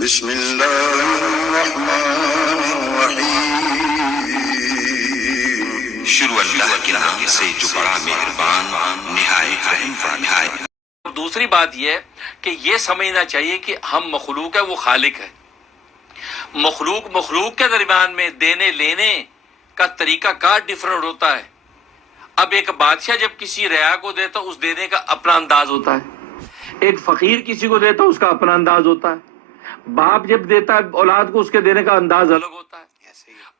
بسم اللہ الرحمن الرحیم۔ شروع اللہ کے نام سے جو بڑا مہربان نہایت رحم فرمائے۔ دوسری بات یہ ہے کہ یہ سمجھنا چاہیے کہ ہم مخلوق ہے، وہ خالق ہے۔ مخلوق کے درمیان میں دینے لینے کا طریقہ کار ڈیفرنٹ ہوتا ہے۔ اب ایک بادشاہ جب کسی رعایا کو دیتا اس دینے کا اپنا انداز ہوتا ہے، ایک فقیر کسی کو دیتا اس کا اپنا انداز ہوتا ہے، باپ جب دیتا ہے اولاد کو اس کے دینے کا انداز الگ ہوتا ہے،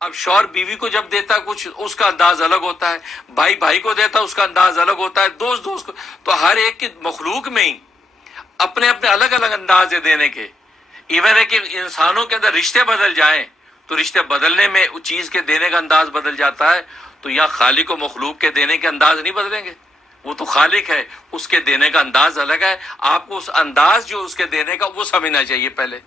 اب شوہر بیوی کو جب دیتا ہے کچھ اس کا انداز الگ ہوتا ہے، بھائی کو دیتا ہے اس کا انداز الگ ہوتا ہے، دوست کو، تو ہر ایک کی مخلوق میں ہی اپنے اپنے الگ الگ انداز ہے دینے کے۔ ایون ہے کہ انسانوں کے اندر رشتے بدل جائیں تو رشتے بدلنے میں اس چیز کے دینے کا انداز بدل جاتا ہے، تو یا خالق و مخلوق کے دینے کے انداز نہیں بدلیں گے، وہ تو خالق ہے، اس کے دینے کا انداز الگ ہے۔ آپ کو اس انداز جو اس کے دینے کا وہ سمجھنا چاہیے پہلے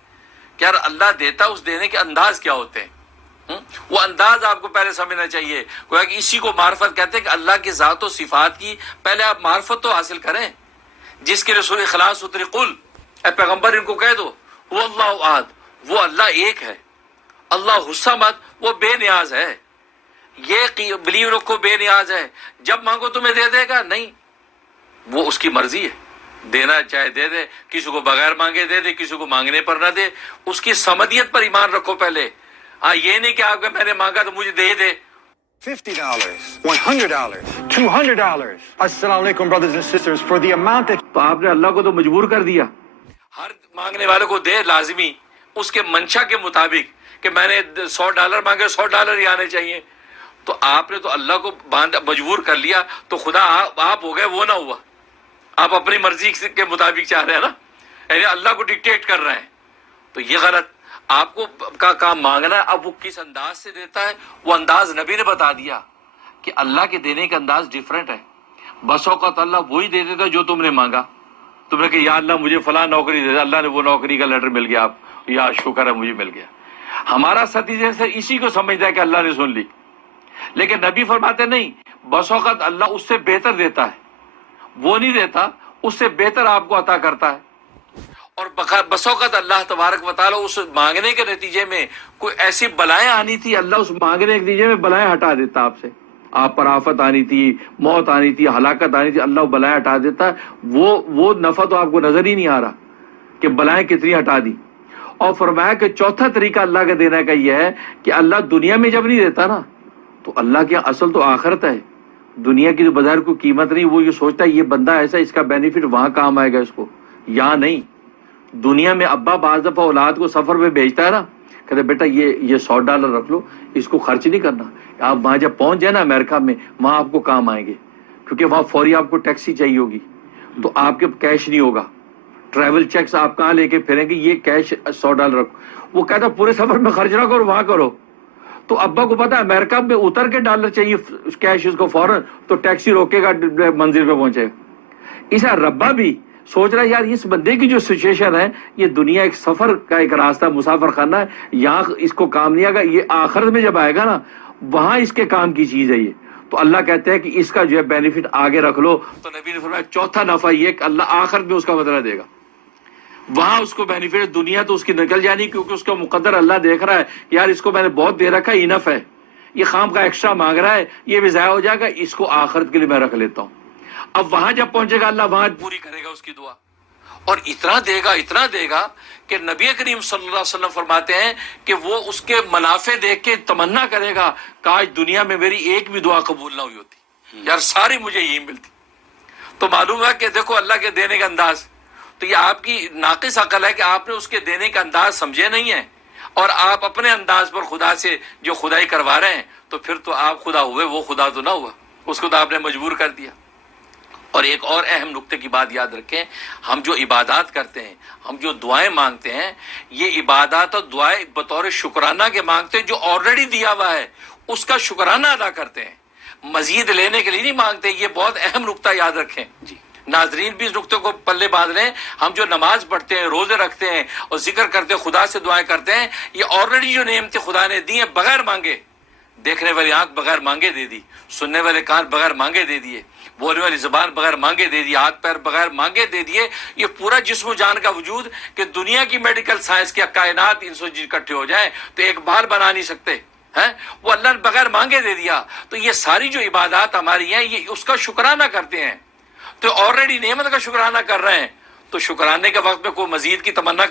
کہ یار اللہ دیتا اس دینے کے انداز کیا ہوتے ہیں، وہ انداز آپ کو پہلے سمجھنا چاہیے۔ گویا کہ اسی کو معرفت کہتے ہیں کہ اللہ کی ذات و صفات کی پہلے آپ معرفت تو حاصل کریں، جس کے رسول اخلاص اتری قل، اے پیغمبر ان کو کہہ دو وہ اللہ احد، وہ اللہ ایک ہے، اللہ الصمد، وہ بے نیاز ہے، یہ بلیو رکھو بے نیاز ہے، جب مانگو تمہیں دے دے گا، نہیں وہ اس کی مرضی ہے، دینا چاہے دے دے، کسی کو بغیر مانگے دے دے، کسی کو مانگنے پر نہ دے، اس کی صمدیت پر ایمان رکھو پہلے۔ ہاں یہ نہیں کہ آپ کا میں نے مانگا تو مجھے دے دے۔ $50, $100, $200. Assalamu alaikum brothers and sisters, for the amount that تو آپ نے اللہ کو تو مجبور کر دیا، ہر مانگنے والے کو دے لازمی اس کے منشا کے مطابق، کہ میں نے $100 مانگے $100 ہی آنے چاہیے، تو آپ نے تو اللہ کو مجبور کر لیا، تو خدا آپ ہو گئے، وہ نہ ہوا، آپ اپنی مرضی کے مطابق چاہ رہے ہیں نا، یعنی اللہ کو ڈکٹیٹ کر رہے ہیں، تو یہ غلط۔ آپ کو کا کام مانگنا ہے، اب وہ کس انداز سے دیتا ہے وہ انداز نبی نے بتا دیا کہ اللہ کے دینے کا انداز ڈیفرنٹ ہے۔ بس اوقات اللہ وہی دے دیتا جو تم نے مانگا، تم نے کہ یا اللہ مجھے فلاں نوکری دے دے، اللہ نے وہ نوکری کا لیٹر مل گیا، آپ یا شکر ہے مجھے مل گیا۔ ہمارا ستیجے سے اسی کو سمجھتا ہے کہ اللہ نے سن لی، لیکن نبی فرماتے نہیں، بس اوقات اللہ اس سے بہتر دیتا ہے، وہ نہیں دیتا، اس سے بہتر آپ کو عطا کرتا ہے۔ اور بس اوقات اللہ تبارک و تعالیٰ اس مانگنے کے نتیجے میں کوئی ایسی بلائیں آنی تھی، اللہ اس مانگنے کے نتیجے میں بلائیں ہٹا دیتا آپ سے، آپ پر آفت آنی تھی، موت آنی تھی، ہلاکت آنی تھی، اللہ بلائیں ہٹا دیتا ہے، وہ نفع تو آپ کو نظر ہی نہیں آ رہا کہ بلائیں کتنی ہٹا دی۔ اور فرمایا کہ چوتھا طریقہ اللہ کا دینے کا یہ ہے کہ اللہ دنیا میں جب نہیں دیتا نا تو اللہ کی اصل تو آخرت ہے، دنیا کی جو بظاہر کوئی قیمت نہیں، وہ یہ سوچتا ہے یہ بندہ ایسا، اس کا بینیفٹ وہاں کام آئے گا اس کو، یہاں نہیں۔ دنیا میں ابا بعض دفعہ اولاد کو سفر میں بھیجتا ہے نا، کہتے بیٹا یہ $100 رکھ لو، اس کو خرچ نہیں کرنا، آپ وہاں جب پہنچ جائے نا امریکہ میں، وہاں آپ کو کام آئیں گے، کیونکہ وہاں فوری آپ کو ٹیکسی چاہیے ہوگی، تو آپ کے کیش نہیں ہوگا، ٹریول چیکس آپ کہاں لے کے پھریں گے، یہ کیش $100 رکھو۔ وہ کہتا پورے سفر میں خرچ نہ کرو، وہاں کرو۔ تو ابا کو پتا ہے امریکہ میں اتر کے ڈالر چاہیے کیش اس کو فوراً، تو ٹیکسی روکے گا، منزل پہ پہنچے گا۔ ایسا ربا بھی سوچ رہا ہے یار اس بندے کی جو سچویشن ہے، یہ دنیا ایک سفر کا ایک راستہ، مسافر خانہ ہے، یہاں اس کو کام نہیں آئے گا، یہ آخرت میں جب آئے گا نا وہاں اس کے کام کی چیز ہے یہ۔ تو اللہ کہتے ہیں کہ اس کا جو ہے بینیفٹ آگے رکھ لو، تو نبی نے فرمایا چوتھا نفع یہ کہ اللہ آخرت میں اس کا بدلہ دے گا، وہاں اس کو بینیفٹ، دنیا تو اس کی نکل جانی، کیونکہ اس کا مقدر اللہ دیکھ رہا ہے یار اس کو میں نے بہت دے رکھا ہے، انف ہے، یہ خام کا ایکسٹرا مانگ رہا ہے، یہ بھی ضائع ہو جائے گا، اس کو آخرت کے لیے میں رکھ لیتا ہوں۔ اب وہاں جب پہنچے گا اللہ وہاں پوری کرے گا اس کی دعا، اور اتنا دے گا کہ نبی کریم صلی اللہ علیہ وسلم فرماتے ہیں کہ وہ اس کے منافع دیکھ کے تمنا کرے گا کاش دنیا میں میری ایک بھی دعا قبول نہ ہوئی ہوتی، یار ساری مجھے یہی ملتی۔ تو معلوم ہے کہ دیکھو اللہ کے دینے کا انداز، تو یہ آپ کی ناقص عقل ہے کہ آپ نے اس کے دینے کا انداز سمجھے نہیں ہے، اور آپ اپنے انداز پر خدا سے جو خدائی کروا رہے ہیں، تو پھر تو آپ خدا ہوئے، وہ خدا تو نہ ہوا، اس کو تو آپ نے مجبور کر دیا۔ اور ایک اور اہم نقطے کی بات یاد رکھیں، ہم جو عبادات کرتے ہیں، ہم جو دعائیں مانگتے ہیں، یہ عبادات اور دعائیں بطور شکرانہ کے مانگتے ہیں، جو آلریڈی دیا ہوا ہے اس کا شکرانہ ادا کرتے ہیں، مزید لینے کے لیے نہیں مانگتے۔ یہ بہت اہم نقطہ یاد رکھیں جی، ناظرین بھی اس نقطے کو پلے باندھ لیں۔ ہم جو نماز پڑھتے ہیں، روزے رکھتے ہیں اور ذکر کرتے ہیں، خدا سے دعائیں کرتے ہیں، یہ آلریڈی جو نعمتیں خدا نے دی ہیں بغیر مانگے، دیکھنے والی آنکھ بغیر مانگے دے دی، سننے والے کان بغیر مانگے دے دیے، بولنے والی زبان بغیر مانگے دے دی، ہاتھ پیر بغیر مانگے دے دیے، یہ پورا جسم و جان کا وجود کہ دنیا کی میڈیکل سائنس کی کائنات انسان جن اکٹھے ہو جائیں تو ایک بال بنا نہیں سکتے ہیں، وہ اللہ نے بغیر مانگے دے دیا. تو یہ ساری جو عبادات ہماری ہیں یہ اس کا شکرانہ کرتے ہیں، تو آلریڈی نعمت کا شکرانہ کر رہے ہیں، تو شکرانے کے وقت میں کوئی مزید کی تمنا